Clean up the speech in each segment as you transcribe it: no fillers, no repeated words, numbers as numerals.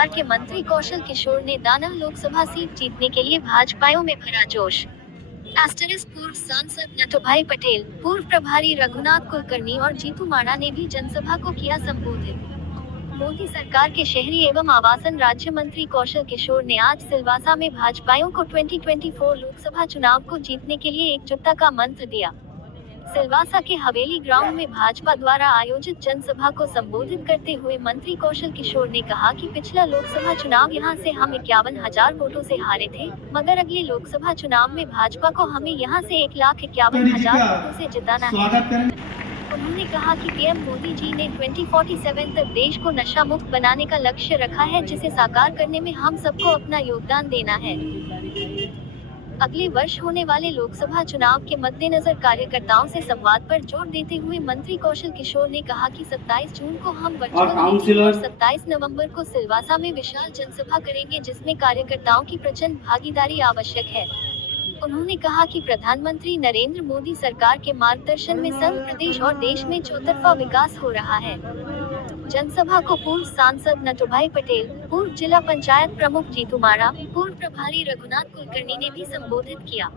सरकार के मंत्री कौशल किशोर ने दानव लोकसभा सीट जीतने के लिए भाजपाइयों में भरा जोश। पूर्व सांसद नटुभाई पटेल, पूर्व प्रभारी रघुनाथ कुलकर्णी और जीतू माड़ा ने भी जनसभा को किया संबोधित। मोदी सरकार के शहरी एवं आवासन राज्य मंत्री कौशल किशोर ने आज सिलवासा में भाजपाइयों को 2024 लोकसभा चुनाव को जीतने के लिए एकजुटता का मंत्र दिया। सिलवासा के हवेली ग्राउंड में भाजपा द्वारा आयोजित जनसभा को संबोधित करते हुए मंत्री कौशल किशोर ने कहा कि पिछला लोकसभा चुनाव यहां से हम 51,000 वोटों से हारे थे, मगर अगले लोकसभा चुनाव में भाजपा को हमें यहां से 1,51,000 वोटों से जिताना है। उन्होंने कहा कि पीएम मोदी जी ने 2047 तक देश को नशा मुक्त बनाने का लक्ष्य रखा है, जिसे साकार करने में हम सबको अपना योगदान देना है। अगले वर्ष होने वाले लोकसभा चुनाव के मद्देनजर कार्यकर्ताओं से संवाद पर जोर देते हुए मंत्री कौशल किशोर ने कहा कि 27 जून को हम वर्चुअल और 27 नवंबर को सिलवासा में विशाल जनसभा करेंगे, जिसमें कार्यकर्ताओं की प्रचंड भागीदारी आवश्यक है। उन्होंने कहा कि प्रधानमंत्री नरेंद्र मोदी सरकार के मार्गदर्शन में संघ, प्रदेश और देश में चौतरफा विकास हो रहा है। जनसभा को पूर्व सांसद नटुभाई पटेल, पूर्व जिला पंचायत प्रमुख जीतू माड़ा, पूर्व प्रभारी रघुनाथ कुलकर्णी ने भी संबोधित किया।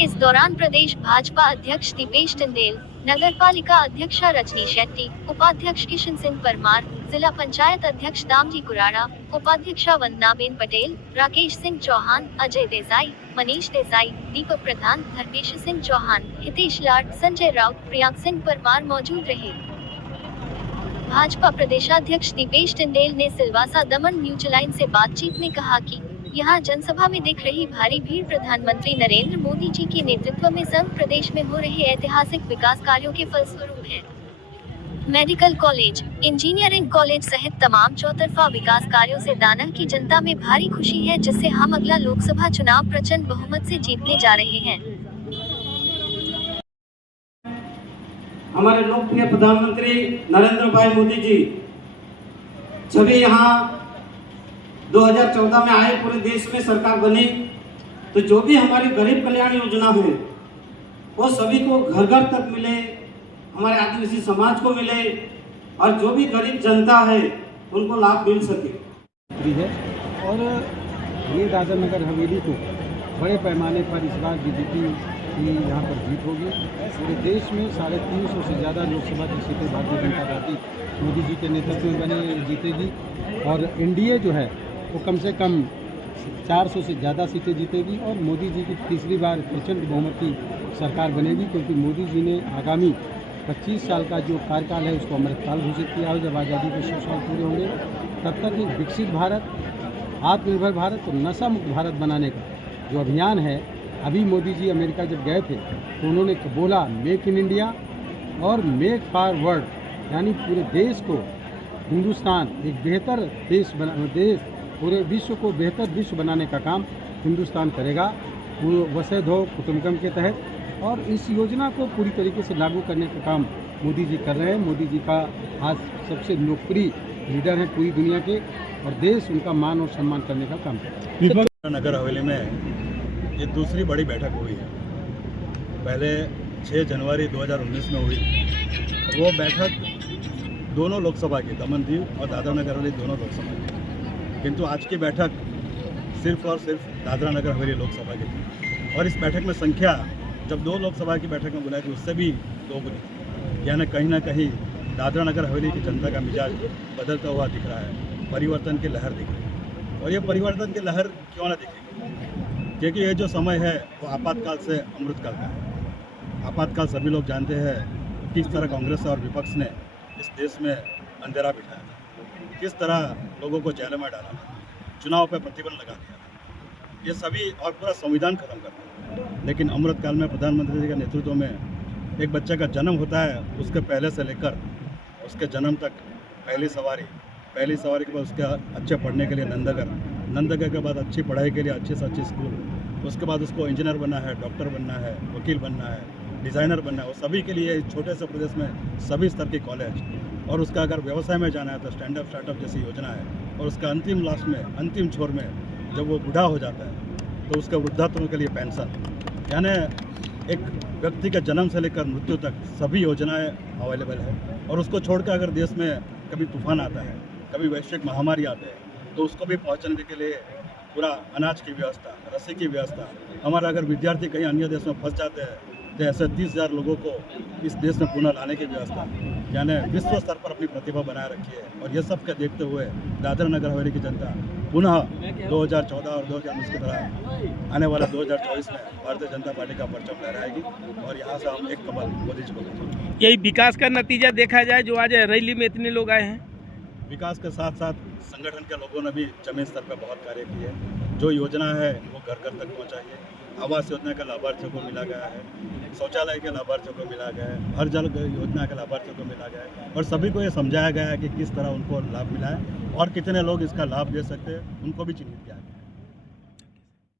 इस दौरान प्रदेश भाजपा अध्यक्ष दीपेश टंडेल, नगर पालिका अध्यक्षा रजनी शेट्टी, उपाध्यक्ष किशन सिंह परमार, जिला पंचायत अध्यक्ष दामजी कुराड़ा, उपाध्यक्षा वंदनाबेन पटेल, राकेश सिंह चौहान, अजय देसाई, मनीष देसाई, दीपक प्रधान, धर्मेश सिंह चौहान, हितेश लाड, संजय राउत, प्रियांक सिंह परमार मौजूद रहे। भाजपा प्रदेशाध्यक्ष दीपेश टंडेल ने सिलवासा दमन न्यूज लाइन से बातचीत में कहा कि यहाँ जनसभा में दिख रही भारी भीड़ प्रधानमंत्री नरेंद्र मोदी जी के नेतृत्व में संघ प्रदेश में हो रहे ऐतिहासिक विकास कार्यों के फलस्वरूप है। मेडिकल कॉलेज, इंजीनियरिंग कॉलेज सहित तमाम चौतरफा विकास कार्यों से दानव की जनता में भारी खुशी है, जिससे हम अगला लोकसभा चुनाव प्रचंड बहुमत से जीतने जा रहे हैं। हमारे लोकप्रिय प्रधानमंत्री नरेंद्र भाई मोदी जी जब यहाँ 2014 में आए, पूरे देश में सरकार बनी, तो जो भी हमारी गरीब कल्याण योजना है वो सभी को घर घर तक मिले, हमारे आदिवासी समाज को मिले और जो भी गरीब जनता है उनको लाभ मिल सके। और ये दादरा नगर हवेली को बड़े पैमाने पर इस बार बीजेपी की यहाँ पर जीत होगी। पूरे देश में 350 से ज़्यादा लोकसभा की सीटें भारतीय जनता पार्टी मोदी जी के नेतृत्व में बने जीतेगी और एनडीए जो है वो कम से कम 400 से ज़्यादा सीटें जीतेगी और मोदी जी की तीसरी बार प्रचंड बहुमत की सरकार बनेगी, क्योंकि मोदी जी ने आगामी 25 साल का जो कार्यकाल है उसको अमृतकाल घोषित किया है। जब आज़ादी के 100 साल पूरे होंगे तब तक एक विकसित भारत, आत्मनिर्भर भारत और नशा मुक्त भारत बनाने का जो अभियान है। अभी मोदी जी अमेरिका जब गए थे तो उन्होंने बोला मेक इन इंडिया और मेक फॉर वर्ल्ड, यानी पूरे देश को हिंदुस्तान एक बेहतर देश पूरे विश्व को बेहतर विश्व बनाने का काम हिंदुस्तान करेगा, वो वसुधैव कुटुंबकम के तहत। और इस योजना को पूरी तरीके से लागू करने का काम मोदी जी कर रहे हैं। मोदी जी का आज सबसे लोकप्रिय लीडर है पूरी दुनिया के और देश उनका मान और सम्मान करने का काम कर रहा है। नगर हवेली में ये दूसरी बड़ी बैठक हुई है। पहले 6 जनवरी 2019 में हुई, वो बैठक दोनों लोकसभा की, दमन दीव और दादरा नगर हवेली दोनों लोकसभा की, किंतु आज की बैठक सिर्फ और सिर्फ दादरा नगर हवेली लोकसभा की थी। और इस बैठक में संख्या जब 2 लोकसभा की बैठक में बुलाई थी उससे भी दोगुनी, यानी कहीं ना कहीं दादरा नगर हवेली की जनता का मिजाज बदलता हुआ दिख रहा है, परिवर्तन की लहर दिख रही है। और ये परिवर्तन की लहर क्यों ना दिखेगी, क्योंकि ये जो समय है वो आपातकाल से अमृतकाल का है। आपातकाल सभी लोग जानते हैं किस तरह कांग्रेस और विपक्ष ने इस देश में अंधेरा बिठाया था, किस तरह लोगों को जेल में डाला, चुनाव पर प्रतिबंध लगा दिया, ये सभी और पूरा संविधान खत्म कर दिया। लेकिन अमृतकाल में प्रधानमंत्री जी के नेतृत्व में एक बच्चे का जन्म होता है, उसके पहले से लेकर उसके जन्म तक पहली सवारी के बाद उसके अच्छे पढ़ने के लिए नंदगर के बाद अच्छी पढ़ाई के लिए अच्छे से अच्छे स्कूल, उसके बाद उसको इंजीनियर बनना है, डॉक्टर बनना है, वकील बनना है, डिज़ाइनर बनना है, वो सभी के लिए छोटे से प्रदेश में सभी स्तर के कॉलेज, और उसका अगर व्यवसाय में जाना है तो स्टार्टअप जैसी योजना है। और उसका अंतिम छोर में जब वो बूढ़ा हो जाता है तो उसके वृद्धात्व के लिए पेंशन, यानी एक व्यक्ति के जन्म से लेकर मृत्यु तक सभी योजनाएं अवेलेबल है। और उसको छोड़कर अगर देश में कभी तूफान आता है, कभी वैश्विक महामारी आते हैं तो उसको भी पहुंचने के लिए पूरा अनाज की व्यवस्था, रस्सी की व्यवस्था। हमारा अगर विद्यार्थी कहीं अन्य देश में फंस जाते हैं तो ऐसे 30,000 लोगों को इस देश में पुनः लाने की व्यवस्था, यानी विश्व स्तर पर अपनी प्रतिभा बनाए रखी है। और ये सब के देखते हुए दादरा नगर हवेली की जनता पुनः 2014 और 2019 की तरह आने वाला 2024 में भारतीय जनता पार्टी का परचम लहराएगी और यहाँ से हम एक कमल मोदी जी को देंगे। यही विकास का नतीजा देखा जाए जो आज रैली में इतने लोग आए हैं। विकास के साथ साथ संगठन के लोगों ने भी जमीन स्तर पर बहुत कार्य किए। जो योजना है वो घर घर तक पहुँचाई है। आवास योजना के लाभार्थियों को मिला गया है, शौचालय के लाभार्थियों को मिला गया है, हर जल योजना के लाभार्थियों को मिला गया है और सभी को ये समझाया गया है कि किस तरह उनको लाभ मिला है और कितने लोग इसका लाभ ले सकते हैं, उनको भी चिन्हित किया है।